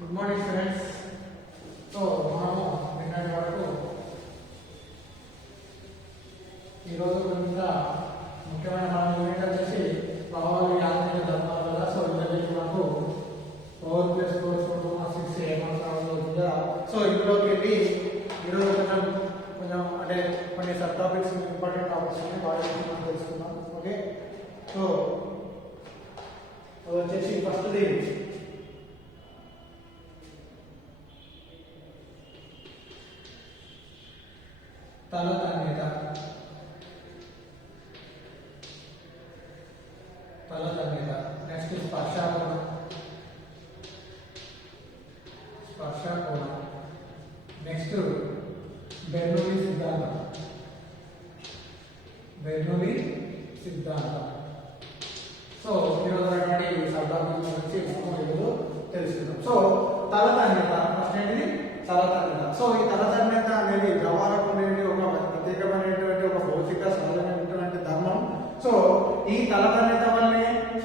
Good morning students. So మనము నిన్నటి వరకు ఈరోజు కొంత ముఖ్యమైన మన యూనిట్ వచ్చేసి ప్రభావాలు యాంత్రిక ధర్మాలు కదా. సో ఇంటర్వ్యూకి మనకు 4+4 ఏమాత్రం అవుతుందా. సో ఇందులోకి వెళ్ళి ఈరోజు కొంచెం అంటే కొన్ని సబ్ టాపిక్స్ ఇంపార్టెంట్ టాపిక్స్ ఉన్నాయి, వాటి గురించి మనం తెలుసుకుందాం. ఓకే, సో వచ్చేసి ఫస్ట్ది తలతన్యత. నెక్స్ట్ స్పర్శకోణం. నెక్స్ట్ బెర్నౌలీ సిద్ధాంతం. సో ఈరోజు సబ్జెక్ట్ గురించి మనం ఈరోజు తెలుసుకుందాం. సో తలతన్యత ఫస్ట్ ఏంటిది? తలతన్యత. సో ఈ తలతన్యత అనేది ద్రవాలకు ఉండేది ఒక ప్రత్యేకమైనటువంటి ఒక భౌతిక సహజమైనటువంటి ధర్మం. సో ఈ తలతన్యత వల్లనే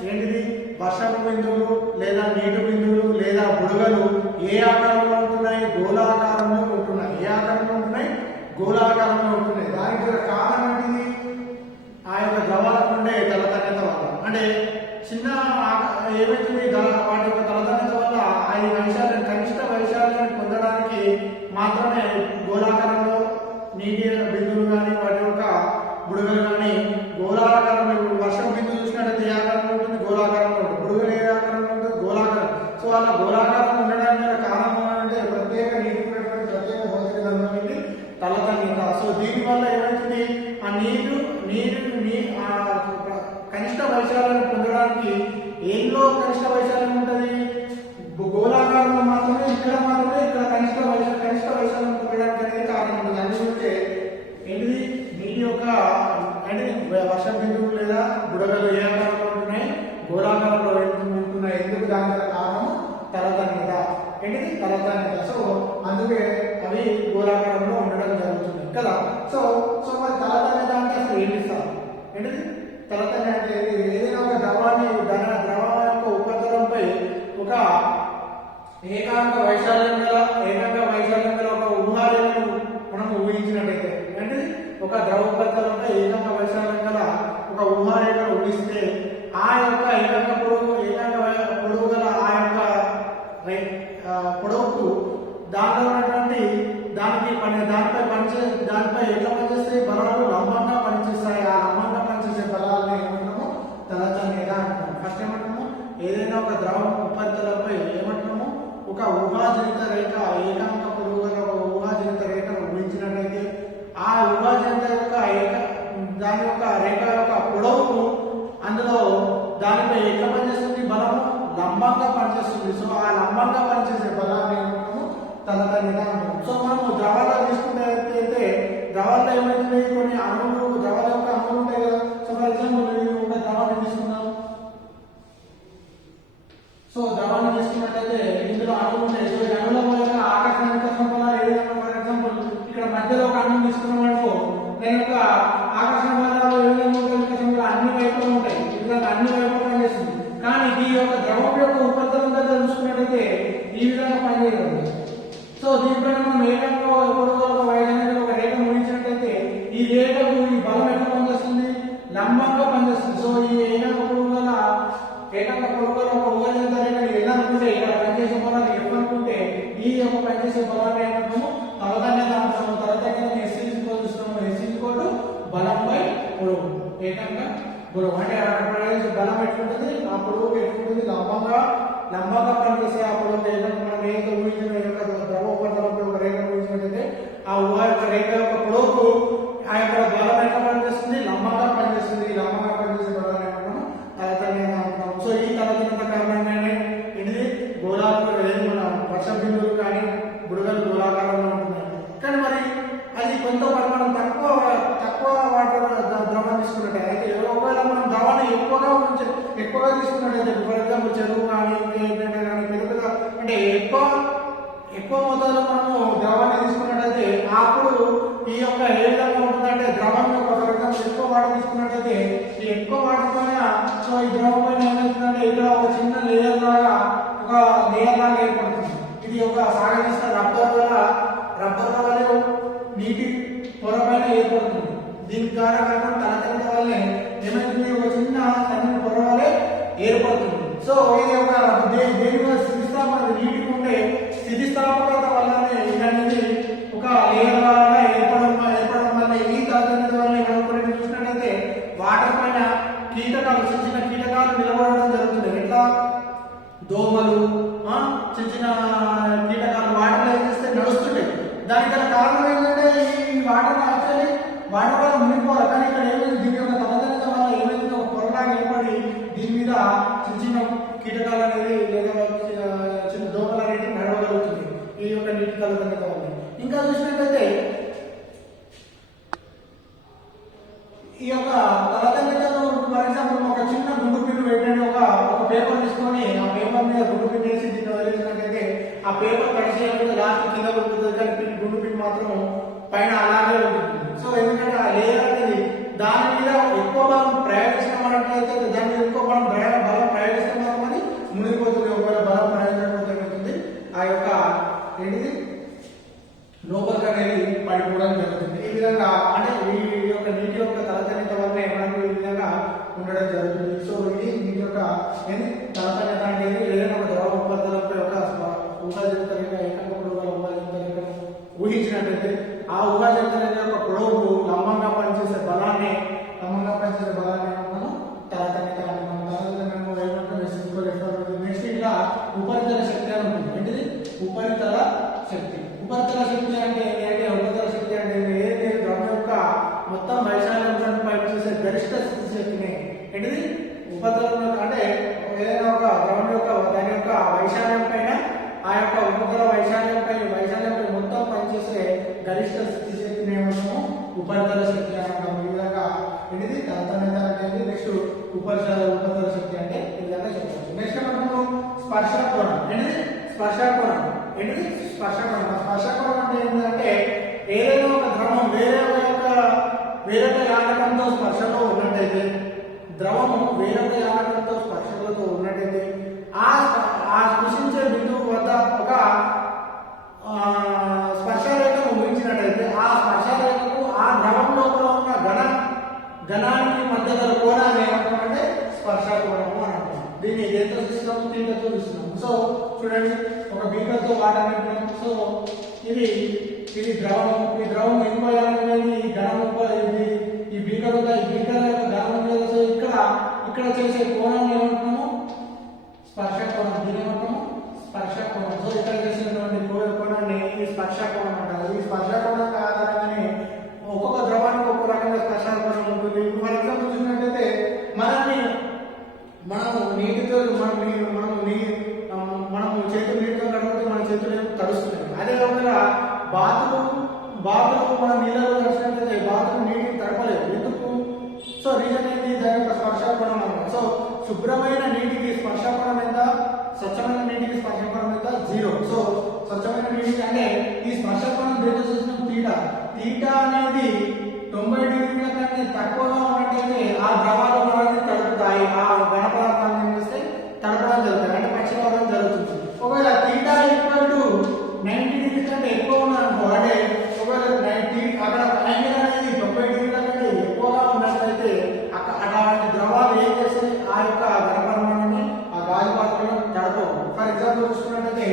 ఏంటిది వర్షపు బిందువులు లేదా నీటి బిందువులు లేదా బుడగలు ఏ ఆకారంలో ఉంటున్నాయి? గోళాకారంలో ఉంటున్నాయి. ఏ ఆకారంలో ఉంటున్నాయి? గోళాకారంలో ఉంటున్నాయి. దానికి కారణం ఏంటిది? ఆ యొక్క ద్రవాలకు ఉండే తలతన్యత వల్ల. అంటే చిన్న ఏమైతుంది వాటి యొక్క తలతన్యత వల్ల ఆ వైశాల్యం కనిష్ట వైశాల్యాన్ని పొందడానికి మాత్రమే గోళాకారంలో నీటి బిందువులు కానీ వాటి యొక్క బుడగలు కానీ గోళాకారంలో. వర్షం బిందువు చూసినట్టయితే ఏ ఆకారంలో ఉంటుంది? గోళాకారంలో ఉంటుంది. బుడగలు ఏ ఆకారంలో ఉంటుంది? గోళాకారం. సో అలా గోళాకారం ఉండడానికి కారణం అంటే ప్రత్యేక ప్రత్యేక భౌతిక ధర్మం ఏంటి? తలతన్యత. సో దీనివల్ల ఏమవుతుంది? ఆ నీరు కనిష్ట వైశాల్యాన్ని పొందడానికి ఏంలో కనిష్ట వైశాల్యం ఉంటుంది? గోళాకారంలో మాత్రమే. ఇక్కడ కనిష్ట వైశాల్యం పొందడానికి అనేది కారణం ఉంటుంది. అందుకే ఏంటిది నీటి యొక్క అంటే వర్ష బిందువు లేదా బుడగలు ఏ ఆకారంలో ఉంటున్నాయి? గోళాకారంలో ఉంటున్నాయి. ఎందుకు? దాని కారణం తలతన్యత. ఏంటిది? తలతన్యత. సో అందుకే అవి గోళాకారంలో ఉండడం జరుగుతుంది కదా. సో మరి తలతన్యత అంటే అసలు ఏమి ఇస్తారు? ఏంటిది తలతన్యత అంటే? ఏదైనా ఒక ద్రవాన్ని ద్రవం యొక్క ఉపరితలంపై ఒక ఏకాంక వైశాల్యం గల ఒక ఊహారేఖను మనం ఊహించినట్టయితే అంటే ఒక ద్రవ ఉపరితలంపై ఏకాంక వైశాల్యం గల ఒక ఊహారేఖను ఊహిస్తే ఆ యొక్క ఏకాంక పొడవు గల ఆ యొక్క పొడవుకు దానిలో ఉన్నటువంటి దానిపై ఎట్లా పనిచేస్తాయి? బలాలు లంబంగా పనిచేస్తాయి. ఆ లంబంగా పనిచేసే బలాలను ఏమంటున్నాము? తలతన్యత అంటున్నాము. ఫస్ట్ ఏమంటున్నాము? ఏదైనా ఒక ద్రవం ఉపరితలంపై ఏమంటున్నాము? ఒక ఊహాజనిత రేఖ ఏకాంక పొడవు గల ఒక ఊహాజనిత రేఖను ఊహించినట్లయితే ఆ ఊహాజనిత యొక్క దాని యొక్క రేఖ యొక్క పొడవుకు అందులో దానిపై ఎట్లా పనిచేస్తుంది? బలము లంబంగా పనిచేస్తుంది. సో ఆ లంబంగా పనిచేసే బలాన్ని ఏమంటాము? తలతన్యత అంటాము. సో మనము ద్రవాలు తీసుకున్నట్లయితే ద్రవాల్లో ఏమైతుంది? కొన్ని అణువులు ద్రవాల యొక్క అణువులు ఉంటాయి కదా. సో ఫర్ ఎగ్జాంపుల్ ఒక ద్రవాన్ని తీసుకున్నాం. సో ద్రవాన్ని తీసుకున్నట్లయితే ఇందులో అణువులు ఉంటాయి. సో ఈ అణువుల యొక్క ఆకర్షణ వికర్షణ బలాలు ఏ విధంగా? ఫర్ ఎగ్జాంపుల్ ఇక్కడ మధ్యలో ఒక అణువు తీసుకున్నాం అనుకో, దాని యొక్క ఆకర్షణ బలాలు ఏ విధంగా ఉంటాయి? వికర్షణ బలాలు అన్ని వైపులు ఉంటాయి. ఈ విధంగా అన్ని వైపులు పనిచేస్తుంది. కానీ ఈ యొక్క ద్రవం యొక్క ఉపరితలం దగ్గర చూసుకున్నట్టయితే ఈ విధంగా పనిచేయదు. సో దీనిపైన మనం ఏకంగా ఒక రేఖను ఊహించినట్టయితే ఈ రేఖకు ఈ బలం ఎట్లా పనిచేస్తుంది? లంబంగా పనిచేస్తుంది. సో ఈ ఏకంగా పొడవు గల ఒక ఊహజనిత రేఖను ఎలా అనుకుంటే ఇక్కడ పనిచేసే బలాన్ని ఎఫ్ అనుకుంటే ఈ యొక్క పనిచేసే బలాన్ని ఏమంటాము? తలతన్యత అంటాము. తలతన్యతని చూస్తున్నాము. బలంపై పొడవు ఏకంగా పొడవు అంటే బలం ఎట్లుంటుంది? ఆ పొడవుకు ఎట్లుంటుంది? లంబంగా పనిచేసే ఆ పొడవు ఏకంగా మనం రేఖ ఊహించిన యొక్క ద్రవ ఉపరితలంపై ఒక రేఖ ఊహించినట్టయితే ఆ రేఖ యొక్క పొడవుకు ఆ యొక్క బలం ఎట్లా పనిచేస్తుంది? లంబంగా పనిచేస్తుంది. లంబంగా పనిచేసే బలాన్ని ఏమంటాము? తలతన్యత అంటున్నాము. సో ఈ తలతన్యత కారణంగానే ఇది వర్ష బిందువులు కానీ బుడగలు గోళాకారంలో ఉంటున్నాయి. కానీ మరి అది కొంత పరిమాణం తక్కువ వాటర్ ద్రవం తీసుకున్నట్టు అయితే ఒకవేళ మనం ద్రవాన్ని ఎక్కువగా తీసుకున్నట్టయితే ఫర్ ఎగ్జాంపుల్ చెరువు కానీ ఏంటంటే కానీ పెరుగుగా అంటే ఎక్కువ మోతాదులో మనము ద్రవాన్ని తీసుకున్నట్టయితే అప్పుడు ఈ దీని ద్వారా కాకుండా తలతెగడం వల్లే ఏమైతుంది, ఒక చిన్న సన్నని పొర వలె ఏర్పడుతుంది. సో ఇది ఒక దేని వల్ల స్థితిస్థాపక నీటికి ఉండే స్థితిస్థాపకత వల్లనే ఇది అనేది ఒక లేయర్ లాగా ఏర్పడడం వల్ల ఈ తలతెగడం వల్ల మనం కొన్ని చూసినట్లయితే వాటర్ పైన కీటకాలు చిన్న చిన్న కీటకాలు నిలబడడం జరుగుతుంది. ఎట్లా దోమలు చిన్న చిన్న కీటకాలు వాటర్ ఏం చేస్తే నడుస్తుంటాయి. దానికి గల కారణం ఏంటంటే ఈ వాటర్ యాక్చువల్లీ వాటర్ వల్ల మునిగిపోవాలి. కానీ ఇక్కడ ఏమైంది, దీని యొక్క తలతెగడం వల్ల ఏమైంది, ఒక పొరలాగా ఏర్పడి దీని మీద చిన్న చిన్న కీటకాలు అనేది లేదా చిన్న దోమలు అనేది నడవగలుగుతుంది ఈ యొక్క నీటి తలతెగడం వల్ల. ఇంకా చూసినట్లయితే ఈ యొక్క తలతెగడం ఫర్ ఎగ్జాంపుల్ ఒక చిన్న గుండు పిన్ను పెట్టండి, ఒక పేపర్ తీసుకొని ఆ పేపర్ మీద గుండు పిన్ వేసి దీన్ని వదిలేసినట్లయితే ఆ పేపర్ కడిచేయాలంటే లాస్ట్ కింద ఉంటుంది, కానీ గుండు పిన్ మాత్రం పైన అలాగే ఉంటుంది. సో ఎందుకంటే ఆ లేయర్ అనేది దాని మీద ఎక్కువ బలం ప్రయోగిస్తామన్నట్లయితే దాని మీద ఎక్కువ బలం ప్రయోగిస్తున్నాం అని మునిగిపోతుంది. ఒకవేళ బలం ప్రయోగించకపోతే ఆ యొక్క ఏంటిది లోపలికి అనేది పడిపోవడం జరుగుతుంది. ఈ విధంగా అంటే ఈ యొక్క నీటి యొక్క తలతెగడం వల్ల మనకు ఈ విధంగా ఉండడం జరుగుతుంది. సో ఇది నీటి యొక్క తలతెగడం అనేది ఏదైనా ఒక ద్రవ ఉత్పత్తులపై ఒక ఊహాజనితంగా ఊహించినట్లయితే ఆ ఊహాజనితంగా ఒక పొడవు లంబంగా పనిచేసే బలాన్ని మనం తలతెగడం నెక్స్ట్ ఇలా ఉపరితల శక్తి అని ఉంటుంది. ఏంటిది ఉపరితల శక్తి. ఉపరితల శక్తి అంటే ఉపరితల శక్తి అంటే ఏదైతే ద్రవం యొక్క మొత్తం వైశాల్యం పనిచేసే గరిష్ట స్థితి శక్తిని ఏంటిది ఉపరితలం అంటే ఏదైనా ఒక ద్రవం యొక్క దాని యొక్క వైశాల్యం పైన ఆ యొక్క ఉపరితల వైశాల్యంపై మొత్తం పనిచేసే గరిష్ట స్థితి శక్తిని ఏమన్నాము ఉపరితల శక్తి అంటాము. ఈ విధంగా ఏంటిది తలతెగడం అనేది నెక్స్ట్ ఉపరితల శక్తి అంటే ఈ విధంగా చెప్పవచ్చు. నెక్స్ట్ మనము స్పర్శ కోణం. స్పర్శ కోణం అంటే ఏంటంటే ఏదైనా ఒక ద్రవం వేరొక యానకంతో స్పర్శలో ఉన్నట్టయితే ఆ స్పృశించే బిందువు వద్ద ఒక స్పర్శరేఖను ఊహించినట్టయితే ఆ స్పర్శరేఖకు ఆ ద్రవం లోపల ఉన్న ఘనానికి మధ్య గల కోణాన్ని ఏమంటామంటే స్పర్శ కోణము అని అంటాం. దీన్ని దేంతో చూస్తున్నాము, తీటతో చూస్తున్నాము. సో చూడండి, ఒక బీకర్తో వాటర్ నింపాము. సో ఇది ద్రవం. ఈ ద్రవం ఎంపోయాలనేది ఈ ఘనం ఈ బీకర్ యొక్క ఘనం లేదు. సో ఇక్కడ చేసే కోణాన్ని ఏమంటున్నాము స్పర్శ కోణం. దీని ఏమంటాము స్పర్శ కోణం. సో ఇక్కడ చేసినటువంటి కోణాన్ని ఈ స్పర్శ కోణం అంటారు. ఈ స్పర్శ కోణం ఆధారంగానే ఒక్కొక్క ద్రవానికి ఒక్కొక్క రకంగా స్పర్శ కోణం ఉంటుంది. ఫర్ ఎగ్జాంపుల్ చూసినట్లయితే మనము నీటితో మనము చేతులు నీటితో కడిగితే మన చేతులు తడుస్తున్నాయి. అదే విధంగా బాతులు మన నీళ్ళలో కలిసినట్లయితే బాతులు నీటిని తడపలేదు. ఎందుకు? సో రీజన్ ఏంటి? దాని యొక్క స్పర్శ కోణం అన్నమాట. సో శుభ్రమైన నీటికి స్పర్శ కోణం ఎంత, స్వచ్ఛమైన నీటికి స్పర్శ కోణం ఎంత? 0. సో స్వచ్ఛమైన నీటికి అంటే ఈ స్పర్శ కోణం దేంతో చూసిన తీటా అనేది 90 డిగ్రీల కంటే తక్కువగా ఉన్నట్టయితే ఆ ద్రవాలు మనల్ని తడుపుతాయి. ఆ ఘన పదార్థాన్ని ఏం చేస్తే తడపడం జరుగుతుంది, అంటే పక్షిపోవడం జరుగుతుంది. ఒకవేళ తీటా ఈక్వల్ టు 90 డిగ్రీ కంటే ఎక్కువ ఉన్నదనుకో, అంటే ఒకవేళ అక్కడ యాంగిల్ అనేది 90 డిగ్రీల కంటే ఎక్కువగా ఉన్నట్లయితే అటువంటి ద్రవాలు ఏం చేస్తాయి, ఆ యొక్క ఘనపరిమాణాన్ని ఆ గాజు పాత్రలో తడపవు. ఫర్ ఎగ్జాంపుల్ చూసుకున్నట్లయితే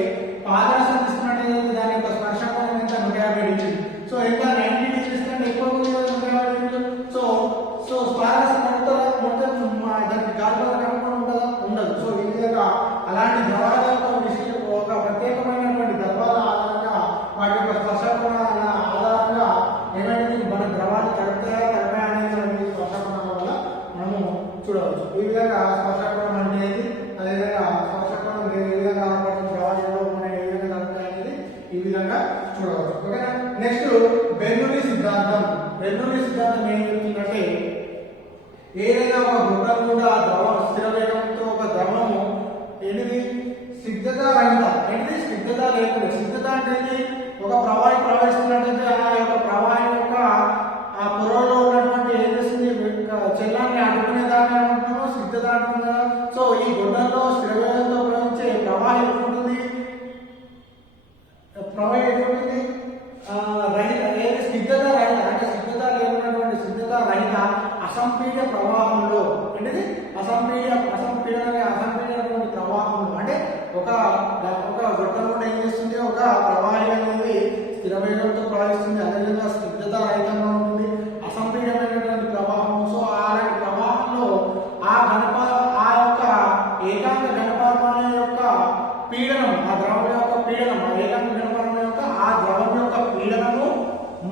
పాదరసం తీసుకున్నట్లయితే దాని యొక్క స్పర్శ కోణం ఎంత 150 డిగ్రీలు. సో ఇంకా 90 డిగ్రీస్ కంటే ఎక్కువ ఉంది 150 డిగ్రీలు. సో పాదరసం మొత్తం దానికి గాజు పాత్ర ఉంటుందా? ఉండదు. సో ఈ విధంగా అలాంటి ద్రవాల యొక్క ఒక ప్రత్యేకమైనటువంటి ద్రవాల ఆధారంగా వాటి యొక్క స్పర్శ కోణాల ఆధారంగా ఏమైనా మన ద్రవాలు తడపాయా అనేది స్పర్శ కోణాల వల్ల మనము చూడవచ్చు. ఈ విధంగా స్పర్శ కోణం అనేది అదేవిధంగా స్పర్శ కోణం ఏ విధంగా ద్రవాలలో ఏ విధంగా తడపాయి అనేది ఈ విధంగా చూడవచ్చు. ఓకేనా? నెక్స్ట్ బెర్నూలీ సిద్ధాంతం. బెర్నూలీ సిద్ధాంతం ఏం చెప్తుందంటే ఏదైనా ఒక గుండం కూడా స్థిర వేగంతో ఒక ద్రవము ఏంటిది సిద్ధత రహిత, ఏంటిది స్నిగ్ధత లేకుండా. స్నిగ్ధత అంటే ఒక ప్రవాహి ప్రవహిస్తున్నట్లయితే ఆ యొక్క ప్రవాహం యొక్క ఆ పొరలో ఉన్నటువంటి ఏం చేస్తుంది, చెల్లాన్ని అడ్డుకునే దాన్ని ఏమంటున్నాము స్నిగ్ధత అంటున్నాం. సో ఈ గుండంలో స్థిర వేగంతో ప్రవహించే ప్రవాహం ఎటువంటి రహిత, స్నిగ్ధత రహిత అంటే స్నిగ్ధత లేకున్నటువంటి స్నిగ్ధత ఒక ఒక గొట్టం కూడా ఏం చేస్తుంది, ఒక ప్రవాహి అనేది స్థిర వేగంతో ప్రవహిస్తుంది, అదేవిధంగా స్నిగ్ధత రహితంగా ఉంటుంది, అసంపీడమైనటువంటి ప్రవాహం. సో అలాంటి ప్రవాహంలో ఆ యొక్క ఏకాంక ఘనపరమాణు యొక్క పీడనం, ఆ ద్రవం యొక్క పీడనం, ఆ ఏకాంక ఘనపరమాణు యొక్క ఆ ద్రవం యొక్క పీడనము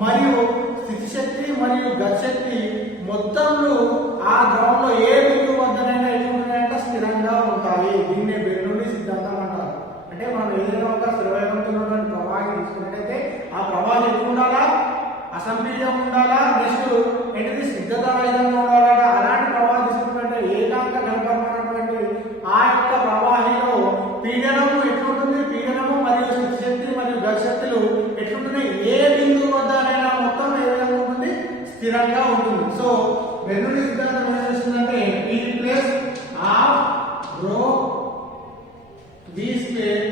మరియు స్థితి శక్తి మరియు గతిశక్తి మొత్తంలో ఆ ద్రవంలో ఏ బిందువు వద్దనైనా ఎటువంటి స్థిరంగా ఉంటాయి. దీన్నే బెర్నౌల్లి సిద్ధాంతం అంటారు. అంటే మనం ఏదైనా ఒక స్థిరవేగంతో ఉన్నటువంటి ప్రవాహం తీసుకున్నట్టయితే ఆ ప్రవాహం ఎక్కువ ఉండాలా, అసంపీడనం ఉండాలా, నెక్స్ట్ ఏంటిది స్నిగ్ధత రహితంగా ఉండాలా. అలాంటి ప్రవాహం తీసుకున్నట్టే ఏకాంక ఘనపరమైనటువంటి ఆ యొక్క ప్రవాహిలో పీడనము ఎట్లుంటుంది, పీడనము మరియు స్థితి శక్తి మరియు గతిశక్తులు ఎట్లుంటున్నాయి, ఏ బిందువు వద్దనైనా మొత్తం ఏ విధంగా ఉంటుంది, స్థిరంగా ఉంటుంది. సో బెర్నౌల్లి సిద్ధాంతం ఏం చేస్తుందంటే P ప్లస్ హాఫ్ రో V స్క్వేర్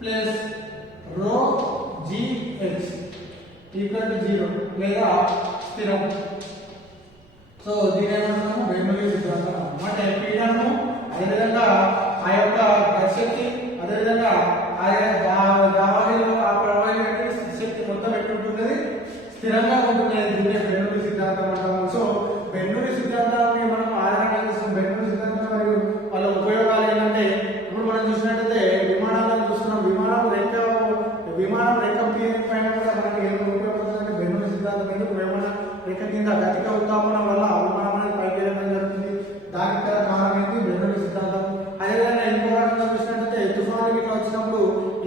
ప్లస్ రో GH ఈక్వల్ టు 0 లేదా స్థిరం. సో దీని ఏమంటున్నాము, బెర్నౌల్లి సిద్ధాంతం అంటే పీడనము, అదేవిధంగా ఆ యొక్క గతిశక్తి, అదేవిధంగా ఆ ప్రవాహం శక్తి మొత్తం ఎట్లుంటుంది, స్థిరంగా ఉంటుంది. దీన్నే బెర్నౌల్లి సిద్ధాంతం అంటాము. సో బెర్నౌల్లి సిద్ధాంతాన్ని మనం ఆధారంగా చేసిన బెర్నౌల్లి సిద్ధాంతం మరియు వాళ్ళ ఉపయోగాలు ఏంటంటే, ఇప్పుడు మనం చూసినట్టయితే విమానాలను చూస్తున్నాం, విమానం రెక్క పైన కూడా మనకి ఏం ఉపయోగపడుతుందంటే బెర్నౌల్లి సిద్ధాంతం. ఎందుకు, విమానం రెక్క కింద గతిక ఉత్తాపన వల్ల విమానం అనేది పైకి వెళ్ళడం జరుగుతుంది. దానికి గల కారణం ఏంటి, బెర్నౌల్లి సిద్ధాంతం. అదేవిధంగా ఇంకో రకంగా చూసినట్టయితే తుఫాను ఇట్లా వచ్చినప్పుడు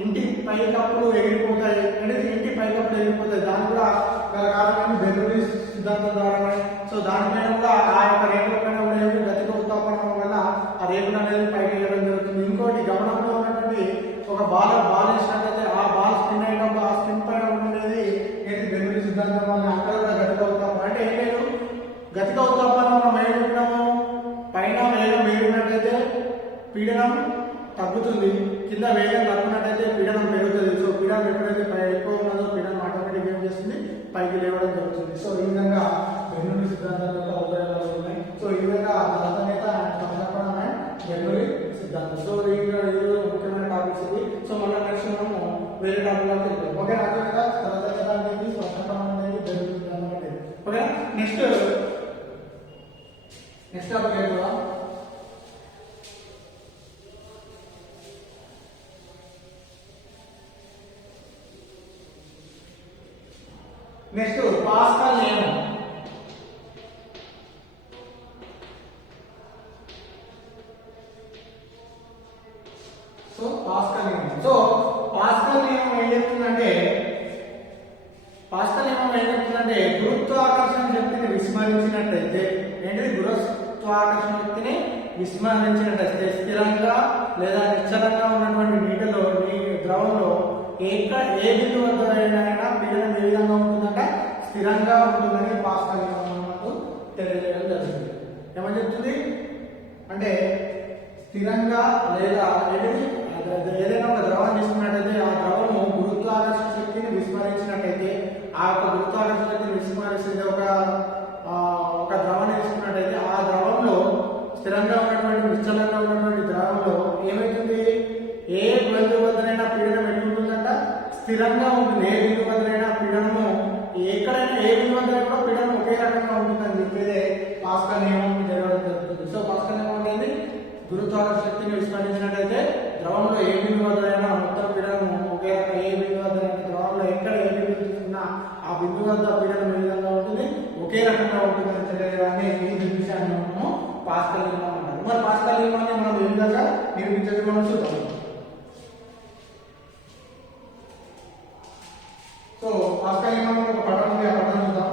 ఇంటి పైకప్పులు ఎగిరిపోతాయి, అనేది ఇంటి పైకప్పులు ఎగిరిపోతాయి, దానికి కూడా గల కారణం బెర్నౌల్లి సిద్ధాంతం ద్వారానే. సో దానిపైన కూడా ఆ యొక్క రేకుల పైన కూడా గతిక ఉత్తాపన వల్ల ఆ రేకులు అనేది పైకి వెళ్ళడం జరుగుతుంది. ఇంకోటి గమనంలో ఉన్నటువంటి ఒక బాల్ ఇచ్చినట్లయితే ఆ బాల్ స్పిన్ అయినప్పుడు ఆ స్పిన్ పైన ఉండేది ఏంటి, బెర్నౌల్లి సిద్ధాంతం వల్ల అక్కడ కూడా గతిక ఉత్తాపన. అంటే ఏం లేదు, గతిక ఉత్తాపన మనం ఏం చెప్పినాము, పైన వేగం పెరిగినట్టయితే పీడనం తగ్గుతుంది, కింద వేగం తగ్గినట్టయితే పీడనం పెరుగుతుంది. సో పీడనం ఎప్పుడైతే ఎక్కువ ఉన్నదో పీడనం ఆటోమేటిక్ ఏం చేస్తుంది, పైకి లేవడం జరుగుతుంది. సో ఈ విధంగా బెర్నౌల్లి సిద్ధాంతం యొక్క ఉపయోగాలు ఉన్నాయి. సో ఈ విధంగా దత్తనేత బెర్నౌల్లి సిద్ధాంతం. సో ఈ ముఖ్యమైన టాపిక్స్ ఇది. సో మళ్ళీ నెక్స్ట్ మనము వేరే టాపిక్ లో వెళ్తాం. ఓకే, దత్తనేత అనేది స్వతంత్రం అనేది బెర్నౌల్లి సిద్ధాంతం అనేది. ఓకే, నెక్స్ట్ టాపిక్ ఏంటో నెక్స్ట్ పాస్కల్ నియమం. సో పాస్కల్ నియమం ఏం చెప్తుందంటే గురుత్వాకర్షణ శక్తిని విస్మరించినట్టయితే ఏంటిది, గురుత్వాకర్షణ శక్తిని విస్మరించినట్టయితే స్థిరంగా లేదా నిశ్చలంగా ఉన్నటువంటి నీటిలో ద్రవంలో ఏ బిందువు వద్ద అయినా పీడనం ఏ విధంగా ఉంటుందంటే స్థిరంగా ఉంటుందని పాస్కల్ నియమం మనకు తెలియజేయడం జరుగుతుంది. ఏమని చెప్తుంది అంటే స్థిరంగా లేదా ఏదైనా ఒక ద్రవం తీసుకున్నట్టయితే ఆ ద్రవము గురుత్వాకర్షణ శక్తిని విస్మరించినట్టయితే, ఆ యొక్క గురుత్వాకర్షణ శక్తిని విస్మరిస్తే ఒక ద్రవాన్ని తీసుకున్నట్టయితే ఆ ద్రవంలో స్థిరంగా ఉన్నటువంటి నిశ్చలంగా ఉన్నటువంటి ద్రవంలో ఏమైతుంది, ఏ బిందువు వద్దనైనా పీడనం ఎట్లుంటుందంట, స్థిరంగా ఉంటుంది. ఏ బిందువు వద్దనైనా పీడనము ఎక్కడైనా ఏ బిందువు వద్దనైనా కూడా పీడనం ఒకే రకంగా ఉంటుందని చెప్పేదే పాస్కల్ నియమం జరగడం జరుగుతుంది. సో పాస్కల్ నియమం అనేది గురుత్వాకర్షణ శక్తిని విస్మరించినట్టయితే ద్రవంలో ఏ బిందువు వద్దనైనా మొత్తం పీడనం ఒకే రకం, ఏ బిందువు వద్దనైనా ద్రవంలో ఎక్కడ ఏ బిందువు తీసుకున్నా ఆ బిందువు వద్ద పీడనం ఏ విధంగా ఉంటుంది, ఒకే రకంగా ఉంటుందని తెలియగానే ఈ విషయాన్ని మనము పాస్కల్ నియమం అంటారు. మరి పాస్కల్ నియమాన్ని మనం ఏ విధంగా నిర్మించడం మనం చూద్దాం. సో పాస్కల్ నియమం ఒక పటం ఉంది, ఆ పటం చూద్దాం.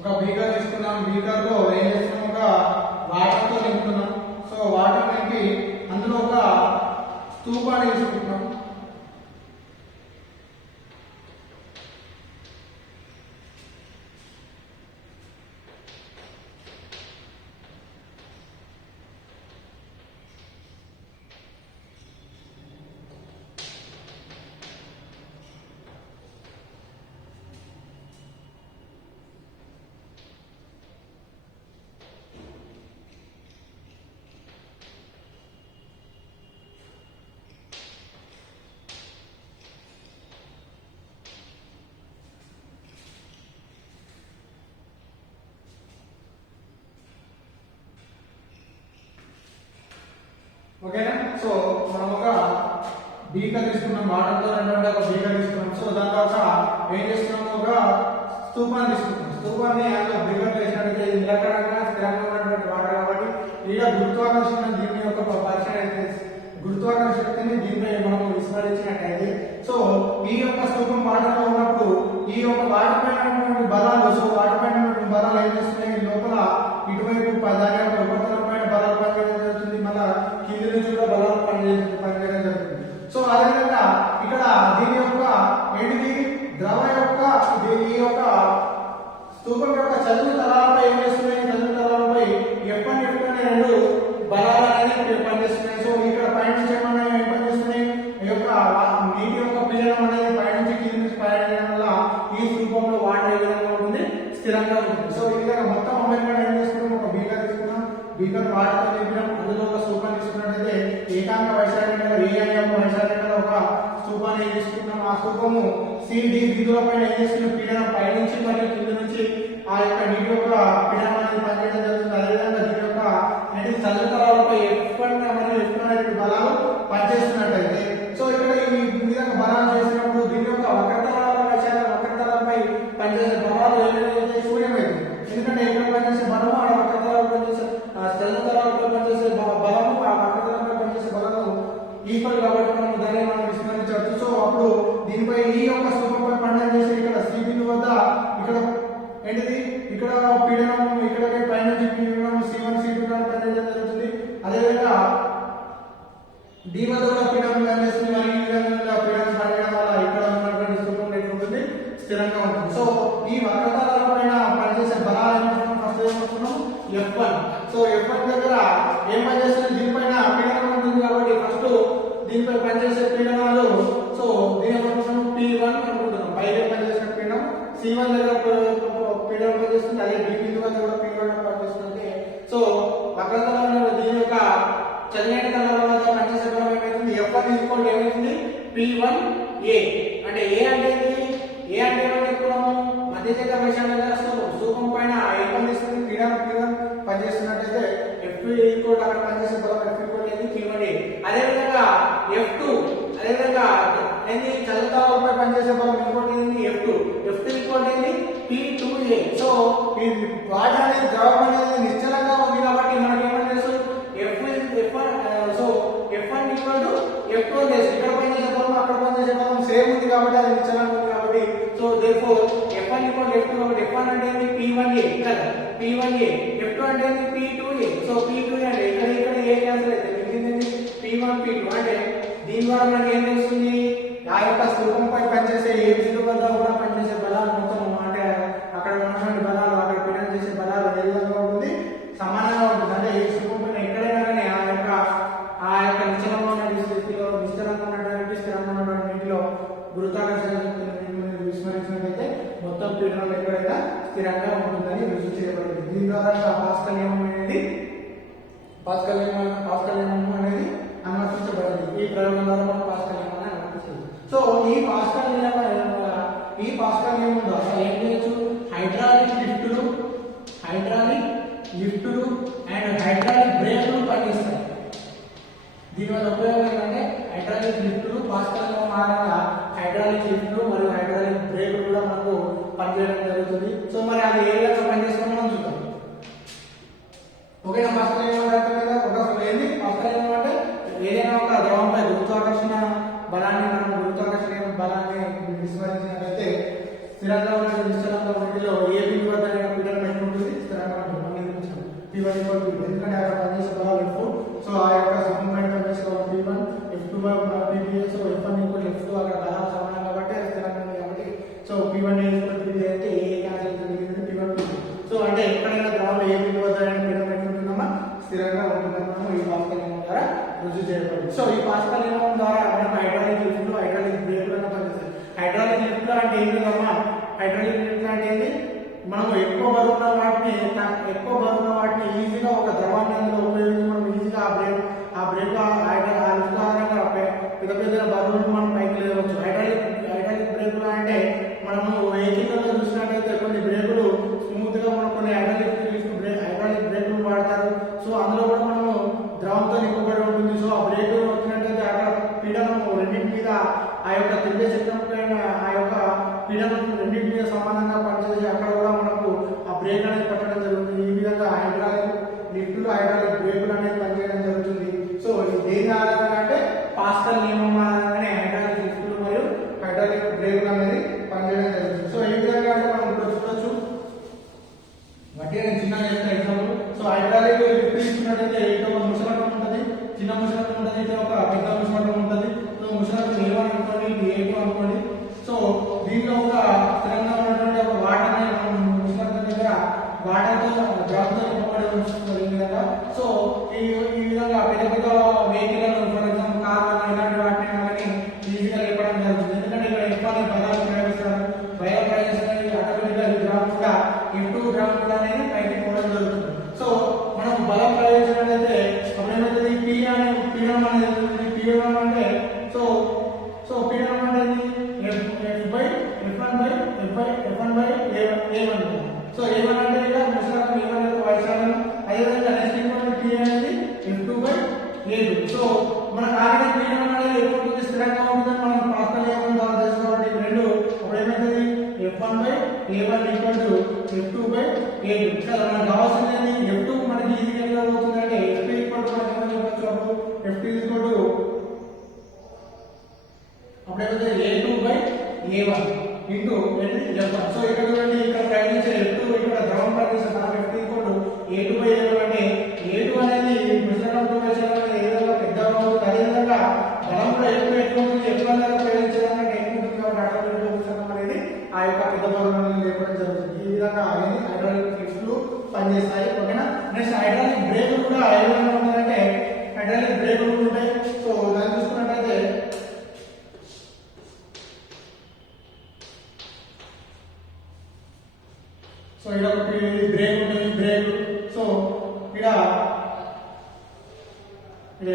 ఒక బీకర్ తీసుకున్నాం, బీకర్ లో ఏం చేస్తున్నాం, ఒక వాటర్ తో నింపుతున్నాం. సో వాటర్ నింపి అందులో ఒక స్తూపాన్ని తీసుకుంటున్నాం. ఓకేనా. సో మనం ఒక బీకర్ తీసుకున్నాం, వాటర్తో రెండవ ఒక బీకర్ తీసుకున్నాం. సో దాని తర్వాత ఏం చేస్తున్నాము, ఒక స్తూపాన్ని తీసుకున్నాం. స్తూపాన్ని అందులో బీకర్ వేసినట్లయితే ఇది నిలకడగా స్థిరంగా ఉన్నటువంటి వాటర్ కాబట్టి ఇక గురుత్వాకర్షణ దీని యొక్క పరిచయం గురుత్వాకర్షణ శక్తిని దీనిపై మనం విస్మరించినట్టయితే, సో ఈ యొక్క స్తూపం వాటర్లో ఉన్నప్పుడు ఈ యొక్క వాటర్ పైన ఉన్నటువంటి బలాలు, సో వాటర్ పైన ఉన్నటువంటి బలాలు ఏం చేస్తున్నాయి, లోపల ఇటువైపు దాని యొక్క ఉపరితలం పైన బలాలు పనిచేయడం జరుగుతుంది, మళ్ళా కింది నుంచి కూడా బలాలు పనిచేయడం జరుగుతుంది. సో అదేవిధంగా ఇక్కడ దీని యొక్క ఏంటిది ద్రవ యొక్క ఈ యొక్క స్తూపం యొక్క చదువు తలాలపై ఏం చేస్తున్నాయి, చదువు తలాలపై F1 F2 అనే రెండు బలాలు అనేది పనిచేస్తున్నాయి. సో ఇక్కడ పైనుంచి ఏమన్నా ఏం పనిచేస్తున్నాయి, ఈ యొక్క నీటి యొక్క పీడనం అనేది పైనుంచి కింది నుంచి పయనించడం వల్ల ఈ స్తూపంలో వాటర్ ఏ విధంగా ఉంటుంది, స్థిరంగా ఉంటుంది. సో ఈ విధంగా మొత్తం అమెరికన్ ఏం చేసుకున్నాం, ఒక బీకర్ తీసుకున్నాం, బీకర్ వాటర్తో నింపినాం, అందులో ఒక స్తూపాన్ని తీసుకున్నట్టయితే ఏకాంక వైశాల్యంగా ఏఐ యొక్క వైశాల్యంగా ఒక స్తూపాన్ని తీసుకున్నాం. ఆ స్తూపము CD బిందువుల పైన ఏం చేస్తున్నాం, పీడనం పైనుంచి మరియు కింది నుంచి ఆ యొక్క నీటి యొక్క పీడనం అనేది పనిచేయడం జరుగుతుంది. అదేవిధంగా దీని యొక్క చదువుతరాలపై F1 మరియు F2 అనేటువంటి బలాలు పనిచేస్తున్నట్టయితే, సో ఇక్కడ ఈ విధంగా బలాలు చేసినప్పుడు దీని యొక్క వక్రతలాల వైశాల్యం వక్రతలాలపై పనిచేసే బలాలు ఏదైతే శూన్యమైంది. ఎందుకంటే ఎక్కడ పనిచేసే బలము ఆ వక్రతలాలు పనిచేసే చదువుతరాలపై పనిచేసే బలము ఆ వక్రతలాలపై పనిచేసే బలము ఈక్వల్ కాబట్టి దాన్ని మనం విస్మరించవచ్చు. సో అప్పుడు దీనిపై ఈ యొక్క స్తూపంపై పండగ చేసి ఇక్కడ C బిందువు వద్ద ఇక్కడ ఏంటిది, ఇక్కడ పీడనం ఇక్కడ పైనుంచి పీడనం C1 C2 పనిచేయడం జరుగుతుంది. అదేవిధంగా D వద్ద కూడా పీడనం పనిచేస్తుంది, మరియు ఈ విధంగా పీడనం పనిచేయడం వల్ల ఇక్కడ ఉన్నటువంటి స్తూపం ఉంటుంది, స్థిరంగా ఉంటుంది. సో ఈ వక్రతలాల పైన పనిచేసే బలాలు ఫస్ట్ ఏమనుకున్నాం, F1. సో F1 దగ్గర ఏం పనిచేస్తుంది, దీనిపైన పీడనం ఉంటుంది కాబట్టి ఫస్ట్ దీనిపై పనిచేసే పీడనాలు, సో దీని ఏమనుకుంటున్నాం, P1 అనుకుంటున్నాం, పైన పనిచేసిన పీడనం C1 దగ్గర పీడనం పనిచేస్తుంది, అదే D బిందువు వద్ద కూడా పీడనం పనిచేస్తుంది. సో వక్రతలంలో దీని యొక్క చదివేట తలాల వద్ద పనిచేసే బలం ఏమైతుంది, F1 ఈక్వల్ ఏమైతుంది, P1A. అంటే A అంటే ఏంటి, A అంటే ఏమని చెప్పుకున్నాము, మధ్యచేత వైశాల్యంగా స్తూపం పైన ఏం పనిచేస్తుంది, పీడనం P1 పనిచేస్తున్నట్టయితే F2 ఈక్వల్ అక్కడ పనిచేసే బలం F ఈక్వల్ ఏంటి, P1A. అదేవిధంగా F2 అదేవిధంగా ఏంటి చదువుతాలపై పనిచేసే బలం ఇంకోటి ఏంటి, F2 ఈక్వల్ ఏంటి, P2A. సో ఈ వాటర్ అనేది ద్రవం అనేది నిశ్చలంగా ఉంది కాబట్టి మనకి ఏమని తెలుసు, F1 so F1 equal to F2 చేసి ఇక్కడ పనిచేసే బలం అక్కడ పనిచేసే బలం సేమ్ ఉంది కాబట్టి అది నిశ్చలంగా ఉంది కాబట్టి, so therefore F1 equal F2 కాబట్టి F1 అంటే ఏంటి, P1A కదా, P1A. F2 అంటే ఏంటి, P2A. సో P2A అంటే ఇక్కడ ఏ క్యాన్సిల్ అయితే మిగిలింది P1 P2. అంటే దీని ద్వారా మనకి ఏం తెలుస్తుంది, ఆ యొక్క స్తూపంపై పనిచేసే ఏ బిందువు వద్ద కూడా పనిచేసే బలాలు మొత్తం అంటే అక్కడ ఉన్నటువంటి బలాలు అక్కడ పీడనం చేసే బలాలు ఏ విధంగా ఉంటుంది, సమానంగా ఉంటుంది. అంటే ఏ స్తూపం పైన ఎక్కడైనా కానీ ఆ యొక్క నిశ్చలంగా ఉన్న స్థితిలో నిశ్చలంగా ఉన్నటువంటి స్థిరంగా ఉన్నటువంటి నీటిలో గురుత్వాకర్షణ శక్తిని విస్మరించినట్లయితే మొత్తం పీడనం ఎక్కడైనా స్థిరంగా ఉంటుందని రుజువు చేయబడింది. దీని ద్వారా పాస్కల్ నియమం అనేది అనుమతించబడింది. ఈ ప్రయోగం ద్వారా మనం పాస్కల్ నియమాన్ని అనుమతించదు. సో ఈ పాస్కల్ నియమం ద్వారా ఏం చేయొచ్చు, హైడ్రాలిక్ లిఫ్టులు అండ్ హైడ్రాలిక్ బ్రేకులు పనిచేస్తాయి. దీనివల్ల ఉపయోగం ఏంటంటే హైడ్రాలిక్ లిఫ్టులు పాస్కల్ నియమం ఆధారంగా హైడ్రాలిక్ లిఫ్టులు మరియు హైడ్రాలిక్ బ్రేకులు కూడా మనకు పనిచేయడం జరుగుతుంది. సో మరి అది ఏ విధంగా పనిచేస్తుందో మనం చూద్దాం. ఓకేనా, పాస్కల్ నియమం అంటే ఒక ఏంది, పాస్కల్ నియమం అంటే ఏదైనా ఒక ద్రవంపై గురుత్వాకర్షణ బలాన్ని విస్మరించినట్లయితే స్థిరంగా ఉన్న నిశ్చలంగా వీటిలో ఏ బిందువు వద్ద పీడనం ఎక్కువ ఉంటుంది, స్థిరంగా ఉంటుంది. మనం నిర్మించాం P1 P2 ఎందుకంటే అక్కడ పనిచేసే బలాలు F. సో ఆ యొక్క సమానమైన పనిచేసే P1 F2 P2. So F1 F2 అక్కడ బలాలు సమానం కాబట్టి అది స్థిరంగా ఉంది కాబట్టి సో P1 P2 అయితే ఏ క్యాన్సిల్ అవుతుంది P1 P2. సో అంటే ఎక్కడైనా ద్రవంలో ఏ బిందువు వద్ద పీడనం ఎక్కువ ఉంటుందమ్మా, స్థిరంగా ఉంటుందని మనం ఈ పాస్కల్ నియమం ద్వారా రుజువు చేయబడింది. సో ఈ పాస్కల్ నియమం ద్వారా మనకు హైడ్రాలిక్ లిఫ్ట్, హైడ్రాలిక్ బ్రేకులు అన్న పనిచేస్తాయి. హైడ్రాలిక్ లిఫ్ట్ అంటే ఏంటమ్మా, హైడ్రాలిక్ లిఫ్ట్ అంటే ఏంటి, మనం ఎక్కువ బరువున్న వాటిని ఈజీగా ఒక ద్రవాన్ని అందులో ఉపయోగించి మనం ఈజీగా ఆ బ్రేక్ ఆధారంగా పెద్ద పెద్ద బరువులను మనం పైకి లేవచ్చు. హైడ్రాలిక్ బ్రేకులు అంటే మనము వెహికల్లో చూసినట్టయితే కొన్ని బ్రేకులు స్మూత్ గా మనం కొన్ని హైడ్రాలిక్ బ్రేకులు వాడతారు. సో అందులో కూడా మనము ద్రవంతో నింపబడి ఉంటుంది. సో ఆ బ్రేక్ వచ్చినట్టయితే అక్కడ పీడనం రెండింటి మీద ఆ యొక్క తిరిగే చక్రం పైన ఆ యొక్క పీడనం రెండింటి మీద సమానంగా పనిచేసి అక్కడ కూడా మనకు ఆ బ్రేక్ అనేది పట్టడం జరుగుతుంది. ఈ విధంగా హైడ్రాలిక్ లిఫ్ట్లు, హైడ్రాలిక్ బ్రేకులు అనేది పనిచేయడం జరుగుతుంది. సో దేని ఆధారంగా అంటే పాస్కల్ నియమం ఆధారంగానే హైడ్రాలిక్ లిఫ్ట్లు మరియు హైడ్రాలిక్ బ్రేకులు అనేది పనిచేయడం జరుగుతుంది. సో ఈ విధంగా అంటే మనం ఇప్పుడు చూడొచ్చు. అంటే నేను చిన్నగా చెప్తాను ఎగ్జాంపుల్. సో హైడ్రాలిక్ లిఫ్ట్ తీసుకున్నట్టయితే ఇటు ఒక ముసలటం ఉంటుంది, చిన్న ముసలటం ఉంటుంది, ఇటు ఒక పెద్ద ముసలటం ఉంటుంది. సో ముసలటం A1 అనుకోండి, ఇది A2 అనుకోండి. సో దీంట్లో ఒక స్థిరంగా ఉన్నటువంటి ఒక వాటర్ అనేది మనం ముసలటం దగ్గర వాటర్తో ద్రవంతో నింపబడి ఉంటుంది విధంగా. సో ఈ విధంగా పెద్ద పెద్ద వెహికల్ ఫర్ ఎగ్జాంపుల్ కార్ ఇలాంటి వాటిని మనకి ఈజీగా లేపడం జరుగుతుంది. ఎందుకంటే ఇక్కడ ఎక్కువ బలాలు ప్రయోగిస్తారు. ప్రయోగిస్తారు ఆటోమేటిక్గా ఈ ద్రవం కూడా F2 ద్రవం కూడా అనేది పైకి పోవడం జరుగుతుంది. సో మనం బలం ప్రయోగించినట్లయితే అప్పుడు ఏమవుతుంది, పీడనం అనేది పీడనం అంటే సో పీడనం అనేది F1/A1. సో A1 అంటే ఇక్కడ ముసలటం A1 యొక్క వైశాల్యం. అదేవిధంగా నెక్స్ట్ ఇంకోటి P అనేది F2/A2. సో మన ఆల్రెడీ పీడనం అనేది ఎక్కువ స్థిరంగా ఉంటుందని మనం పాస్కల్ నియమం ద్వారా తెలుసు కాబట్టి రెండు అప్పుడు ఏమవుతుంది F1/A1 F2/A2. ఇక్కడ మనకు కావాల్సింది F2 మనకి ఈజీగా అవుతుంది అంటే F2 మనకి ఏమని చెప్పచ్చు, అప్పుడు F2 అప్పుడు ఏమవుతుంది A2/A1 ఇంటూ F1. సో ఇక్కడ చూడండి, ఇక్కడ ప్రయాణించే F2 ఇక్కడ ద్రవం ప్రయాణించే మనం F2 A2/A1 అంటే A2 అనేది ముసలటంతో వేసేదాన్ని ఏదైనా పెద్దగా ఉంటుంది. అదేవిధంగా బలం కూడా ఎక్కువ ఉంటుంది. F1 దగ్గర ప్రయాణించేదానికి ఎక్కువ ఉంటుంది కాబట్టి ఆటోమేటిక్గా ముసలటం అనేది ఆ యొక్క పెద్ద బరువులను లేపడం జరుగుతుంది. ఈ విధంగా అనేది హైడ్రాలిక్ లిఫ్ట్లు పనిచేస్తాయి. ఓకేనా. నెక్స్ట్ హైడ్రాలిక్ బ్రేకులు కూడా ఏ విధంగా ఉంటాయంటే హైడ్రాలిక్ బ్రేకులు ఉంటాయి. సో దాన్ని చూసుకున్నట్టయితే సో ఇక్కడ ఒకటి బ్రేక్ ఉంటుంది, బ్రేక్. సో ఇక్కడ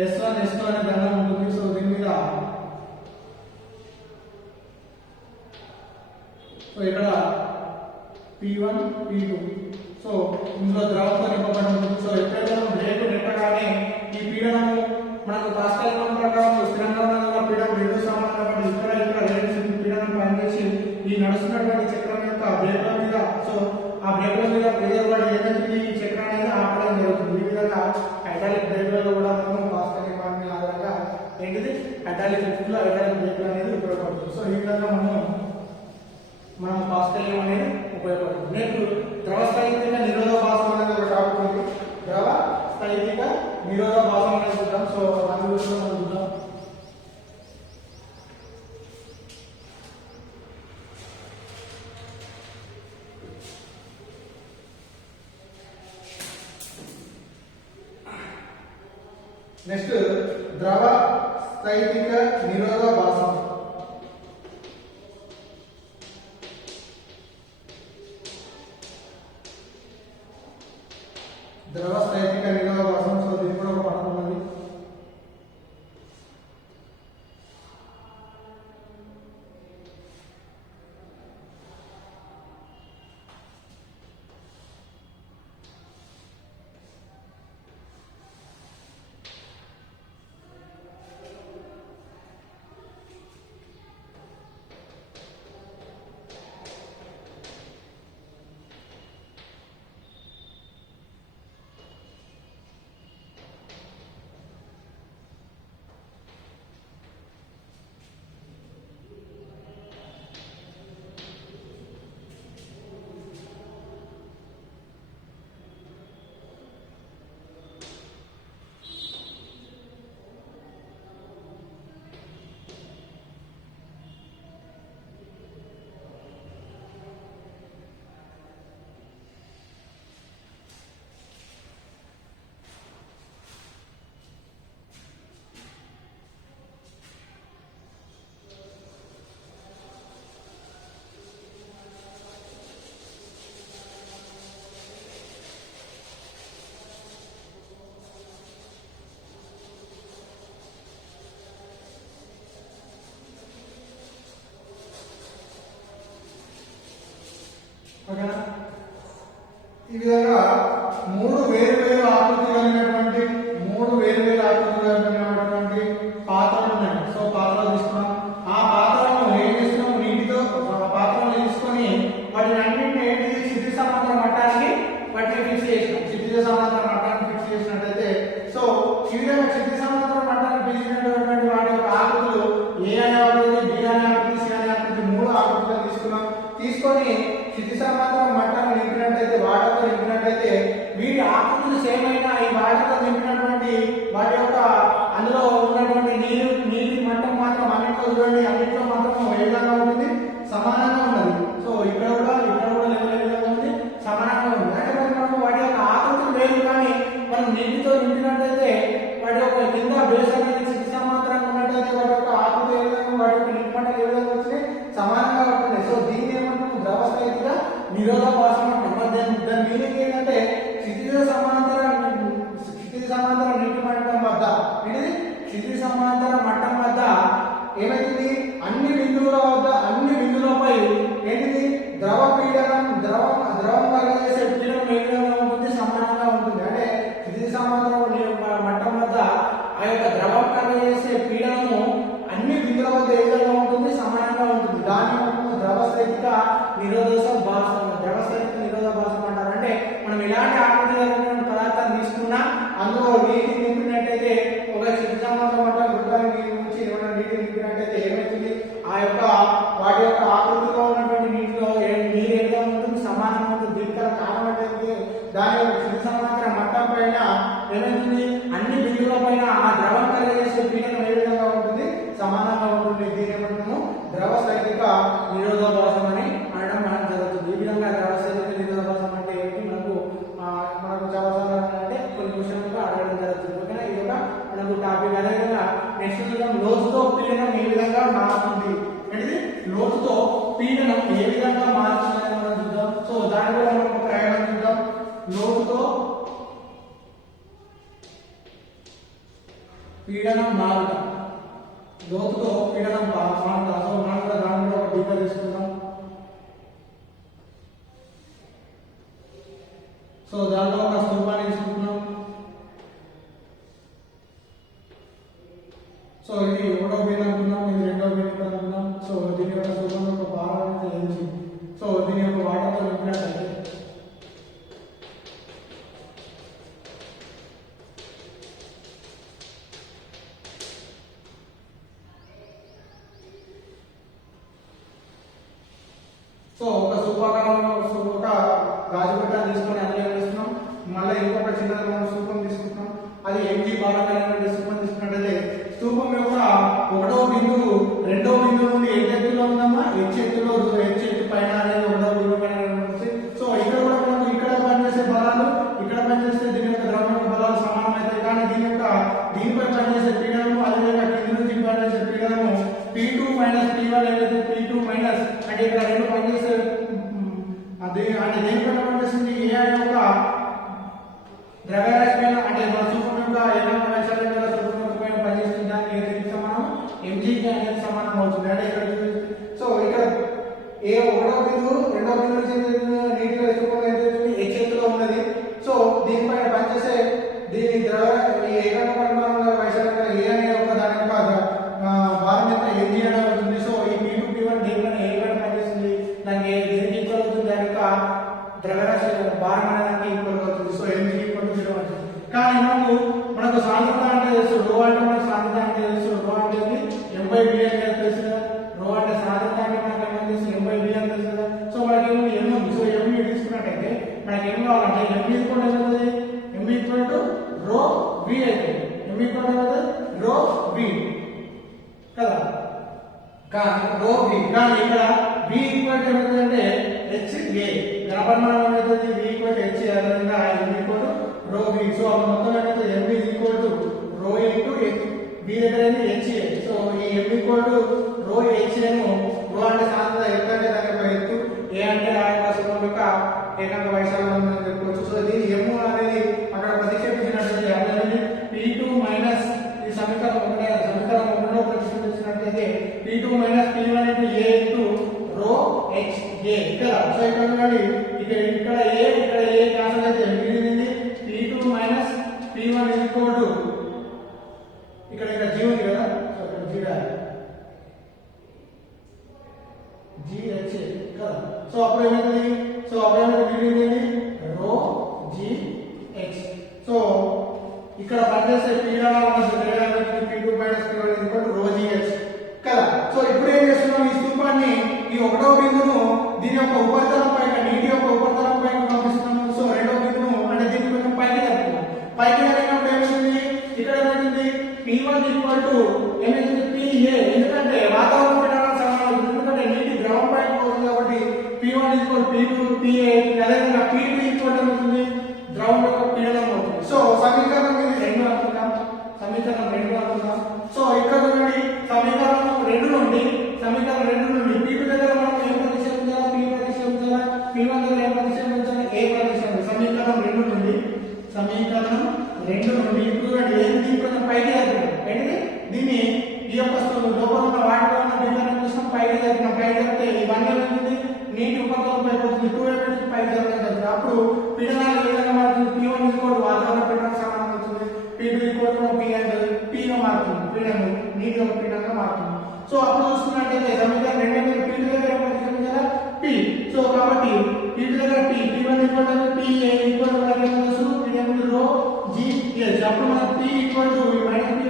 S1 S2 అనే దండం ఉంటుంది. సో దీని మీద సో ఇక్కడ P1 P2. సో ఇందులో ద్రవంతో నింపబడి ఉంటుంది. సో ఎప్పుడైతే బ్రేక్ నెట్టగానే ఈ పీడనం మనకు పాస్కల్ నియమం ప్రకారం స్థిరంగా ఉన్న పీడనం రెండు సమానం కాబట్టి ఇక్కడ రెండు పీడనం పనిచేసి ఈ నడుస్తున్నటువంటి చక్రం యొక్క బ్రేకుల మీద సో ఆ బ్రేకుల మీద ప్రెజర్ పడి ఏదైతే ఈ చక్రం అనేది ఆపడం జరుగుతుంది. ఈ విధంగా హైడ్రాలిక్ బ్రేకులలో కూడా మనం పాస్కల్ నియమాన్ని ఆధారంగా ఏంటిది హైడ్రాలిక్ లిఫ్ట్లో హైడ్రాలిక్ బ్రేకులు అనేది ఉపయోగపడుతుంది. సో ఈ విధంగా మనం పాస్కల్ నియమం అనేది ఉపయోగపడుతుంది. నెక్స్ట్ ద్రవ స్థాయిక నిరోధభాసం అనేది ఒక టాపిక్ ఉంది. ద్రవ స్థాయిక నిరోధభాసం అనేది చూద్దాం. సో దాని గురించి మనం చూద్దాం. నెక్స్ట్ ద్రవ స్థైతిక నిరోధభాసం. ద్రవ స్థైతిక నిరోధభాసం. సో దీని కూడా ఒక పదం ఉన్నది. ఈ విధంగా క్షితిజ సమాంతర మట్టాన్ని పిలిచినటువంటి వాటి యొక్క ఆకృతులు ఏ అనే ఆకృతి, బి అనే ఆకృతి, సి అనే ఆకృతి 3 ఆకృతులను తీసుకున్నాం. తీసుకొని క్షితిజ సమాంతర మట్టాన్ని నింపినట్టయితే, వాటర్తో నింపినట్టయితే వీటి ఆకృతులు సేమ్ అయినా ఈ వాటర్తో నింపినటువంటి వాటి యొక్క అందులో ఉన్నటువంటి నీటి మట్టం మాత్రం అన్నింటిలో చూడండి, అన్నింటిలో మాత్రం ఏ విధంగా ఉంటుంది, సమానంగా ఉన్నది. సో ఇక్కడ కూడా లెవెల్ ఏ విధంగా ఉంది, సమానంగా ఉంది. అంటే మనం వాటి యొక్క ఆకృతులు వేరు, కానీ మనం నీటితో నింపినట్టయితే వాటి యొక్క కింద బేస్ అనేది క్షితిజ సమాంతరంగా ఉన్నట్టయితే వాటి యొక్క ఆకృతి ఏ విధంగా, వాటి యొక్క నీటి మట్టం ఏ విధంగా వచ్చినాయి, సమానంగా ఉంటుంది. సో దీన్ని ఏమంటాము, ద్రవస్థితిక నిరోధభాసం అంటాం. దాని మీనింగ్ ఏంటంటే క్షితిజ సమాంతర నీటి మట్టం వద్ద, ఏంటిది క్షితిజ సమాంతర మట్టం వద్ద ఏమైతుంది, అన్ని బిందువులపై ఏంటిది ద్రవ పీడనం, ద్రవం కలిగేసే పీడనం ఏ విధంగా ఉంటుంది, సమానంగా ఉంటుంది. అంటే క్షితిజ సమాంతర మట్టం వద్ద ఆ యొక్క ద్రవం కలిగేసే పీడనము అన్ని బిందువుల వద్ద ఏ విధంగా ఉంటుంది, సమానంగా ఉంటుంది. దాన్ని మనము ద్రవస్థితిక నిరోధభాసం అంటారు. అంటే మనం ఎలాంటి ఆకృతి పదార్థాన్ని తీసుకున్నా అందులో నీటిని నింపినట్టయితే, ఒక క్షితిజ సమాంతర మట్టం గుట్టాన్ని నుంచి ఏమైనా నీటిని నింపినట్టయితే ఏమవుతుంది, ఆ యొక్క వాటి యొక్క ఆకృతిలో ఉన్నటువంటి నీటిలో నీరు ఏ విధంగా ఉంటుంది, సమానంగా ఉంటుంది. దీనికి కారణం ఏంటంటే దాని యొక్క క్షితిజ సమాంతర మట్టం పైన ఏమవుతుంది, అన్ని బిందువుల పైన ఆ ద్రవం కలిగేసే పీడనం ఏ విధంగా ఉంటుంది, సమానంగా ఉంటుంది. దీని ఏమంటాము, ద్రవస్థితిక నిరోధభాసం అని అనడం మనకు జరుగుతుంది. ఈ విధంగా ద్రవస్థితిక నిరోధభాసం అంటే ఏంటి, మనకు చాలా అంటే కొన్ని క్వశ్చన్లు అడగడం జరుగుతుంది. ఓకేనా, ఇది ఒక మనకు టాపిక్. అదేవిధంగా నెక్స్ట్ చూద్దాం, లోతుతో పీడనం ఏ విధంగా మారుతుంది. ఏంటిది, లోతుతో పీడనం ఏ విధంగా మారుతుంది అని మనం చూద్దాం. సో దాని కూడా మనం ఒక ప్రయోగం చూద్దాం. లోతుతో పీడనం మారుట, లోతుతో పీడనం మారుట. సో మనం కూడా దాని కూడా ఒక డీటెయిల్ తీసుకుందాం. సో దానిలో ఒక స్తూపాన్ని తీసుకుంటున్నాం. సో ఇది 1వ బిందు అనుకున్నాం, ఇది 2వ బిందు అనుకున్నాం. సో దీని యొక్క స్తూపం యొక్క భారం తెలిసింది. సో దీని యొక్క వాటర్తో నింపినట్టయితే సో ఒక ఒక గాజు పెట్టాన్ని తీసుకొని అందులో వేస్తున్నాం. మళ్ళీ ఇంకొక చిన్న స్తూపం తీసుకుంటున్నాం, అది ఎంజీ బాలకైనటువంటి స్తూపం తీసుకున్నట్టయితే స్తూపం యొక్క 1వ బిందువు 2వ బిందువు నుండి ఏ ఎత్తులో ఉందమ్మా, హెచ్ ఎత్తు పైన అనేది 1వ బిందువు పైన ఉంటుంది. సో ఇక్కడ కూడా మనకు ఇక్కడ పనిచేసే బలాలు, ఇక్కడ పనిచేస్తే దీని యొక్క ద్రవం యొక్క బలాలు సమానమైతాయి. కానీ దీనిపై పనిచేసే పీడనము, అదేవిధంగా కింది నుంచి పనిచేసే పీడనము P2 మైనస్ P1 ఏదైతే P2 మైనస్ అంటే ఇక్కడ రెండు పనిచేసే అంటే దేనిపైన పనిచేస్తుంది, ఏ అనే ఒక ద్రవ్యరాశి పైన, అంటే మన స్తూపం యొక్క ఏదైనా వైశాల్యం గల స్తూపం పైన పనిచేస్తుంది. దానికి ఏదైతే సమానం ఎంజీకి అనేది సమానం అవుతుంది. అంటే ఇక్కడ సో ఇక్కడ ఏ 1వ బిందువు 2వ బిందువు నుంచి నీటిలో స్తూపం ఏదైతే హెచ్ ఎత్తులో ఉన్నది. సో దీనిపైన పనిచేసే దీని ఏదైనా పరిమాణంలో వైశాల్యం గల ఏ అనే ఒక దాని యొక్క భారం ఎంత ఎంజీ అనేది అవుతుంది. సో ఈ P2 P1 దేనిపైన ఏ పైన పనిచేస్తుంది, దానికి దేనికి ఈక్వల్ అవుతుంది, దాని యొక్క ద్రవ్యరాశి భారం అనేది ఈక్వల్ అవుతుంది. సో ఎంజీ ఈక్వల్ టు 0 అవుతుంది. కానీ మనకు సాంద్రత అంటే తెలుసు, రో అంటే మనకు సాంద్రత అంటే తెలుసు. రో అంటే m/v అని తెలుసు కదా. రో అంటే సాంద్రత అంటే మనకు ఏమని తెలుసు, m/v అని తెలుసు కదా. సో మనకి ఏమో m ఉంది. సో m తీసుకున్నట్టయితే మనకి ఏం కావాలంటే m ఈక్వల్ అవుతుంది, m ఈక్వల్ టు రో v అయితే m ఈక్వల్ అవుతుంది రో v కదా. కానీ రో v, కానీ ఇక్కడ v ఈక్వల్ టు ఏమవుతుందంటే HA, ఘనపరిమాణం ఏమవుతుంది, v ఈక్వల్ టు HA, అదేవిధంగా m ఈక్వల్ టు రో v. సో అప్పుడు మొత్తం ఏమవుతుంది, m is equal to rho into v దగ్గర HA. సో ఈ m ఈక్వల్ టు రో HA ను, రో అంటే సాంద్రత, ఎత్తు అంటే దాని యొక్క ఎత్తు, ఏ అంటే ఆ యొక్క స్తూపం యొక్క ఏకాంక వైశాల్యం అని చెప్పుకోవచ్చు. సో దీని m అనేది అక్కడ ప్రతిక్షేపించినట్లయితే అనేది P2 మైనస్ ఈ సమీకరణం 1లో ప్రతిక్షేపించినట్లయితే P2 minus P1 into A into రో HA కదా. సో ఇక్కడ ఇక్కడ A క్యాన్సిల్ అయితే మిగిలింది P2 minus P1 equal to ఇక్కడ G ఉంది కదా. సో ఇక్కడ G రాయాలి. ఇక్కడ పనిచేసే పీడనాల మధ్య తేడా P2 minus P1 equal to రో GH కదా. సో ఇప్పుడు ఏం చేస్తున్నాం, ఈ స్థూపాన్ని ఈ ఒకటో బిందువును దీని యొక్క ఉపరితలం పైన, నీటి యొక్క ఉపరితలం పైన పంపిస్తున్నాము. సో రెండో బిందువు అంటే దీన్ని కొంచెం పైకి తగ్గుతున్నాం. పైకి తగ్గినప్పుడు ఏమవుతుంది, ఇక్కడ ఏమవుతుంది P1 ఈక్వల్ టు ఏమవుతుంది PA, ఎందుకంటే వాతావరణ పీడనానికి సమానం. ఎందుకంటే నీటి ద్రవం పైకి పోతుంది కాబట్టి P1 ఈక్వల్ P2 PA, అదేవిధంగా P2 ఈక్వల్ ఏమవుతుంది ద్రవం యొక్క పీడనం అవుతుంది. సో సమీకరణం ఇది 2 అనుకుందాం, సమీకరణం 2 అనుకుందాం. సో ఇక్కడ నుండి సమీకరణం 2 నుండి P2 దగ్గర మనం ఏం ప్రతిక్షేపించాలా, P ప్రతిక్షేపించాలా, P1 దగ్గర ఏం ప్రతిక్షేపించాలా, A ప్రతిక్షేపించాలి. సమీకరణం 2 నుండి ఇప్పుడు ఏది దీని కొంచెం పైకి తగ్గినాం, ఏంటిది దీన్ని ఈ యొక్క లోపల ఉన్న వాటిలో ఉన్న డిఫరెన్స్ కోసం పైకి తగ్గితే ఇవన్నీ ఏమవుతుంది నీటి ఉపరితలం పైకి వస్తుంది, 2 ఏమవుతుంది పైకి తగ్గుతుంది. అప్పుడు పీడనాలు ఏ విధంగా మారుతుంది, P1 ఈక్వల్ వాతావరణ పీడనం సమానం అవుతుంది, P2 ఈక్వల్ P అంటే P గా మారుతుంది, పీడనం నీటి యొక్క పీడనంగా మారుతుంది. సో అప్పుడు చూసుకున్నట్టయితే సమీకరణం 2 మీద P2 దగ్గర ప్రతిక్షేపించాలా P. సో కాబట్టి P2 దగ్గర P1 equal PA equal to రో GH. అప్పుడు మనకు P equal to minus P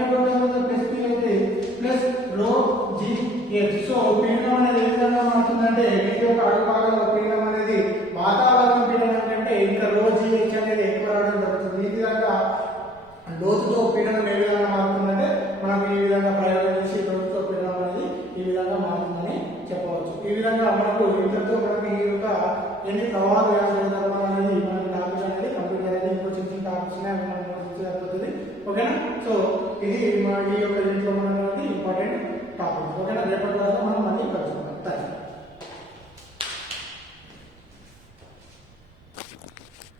plus P అయితే ప్లస్ రో GH. సో పీడనం అనేది ఏ విధంగా మారుతుందంటే నీటి యొక్క అడుగు భాగంలో పీడనం అనేది వాతావరణ పీడనం కంటే ఇంకా రో GH అనేది ఎక్కువ రావడం జరుగుతుంది. ఈ విధంగా లోతుతో పీడనం ఏ విధంగా మారుతుందంటే మనకు ఈ విధంగా ప్రయోగం చేసి లోతుతో పీడనం అనేది ఈ విధంగా మారుతుందని చెప్పవచ్చు. ఈ విధంగా మనకు ఇంతతో మనకి ఈ యొక్క ఎన్ని ప్రవాహాలు అనేది మనకి టాపిక్ అనేది కంప్లీట్ అనేది ఇంకో చిన్న టాపిక్స్ సరిపోతుంది. ఓకేనా. సో ఇది ఈ యొక్క ఇంట్లో మనకి ఇంపార్టెంట్ టాపిక్. ఓకేనా. రేపటి క్లాస్లో మనం మళ్ళీ కలుసుకుందాం. Thank you.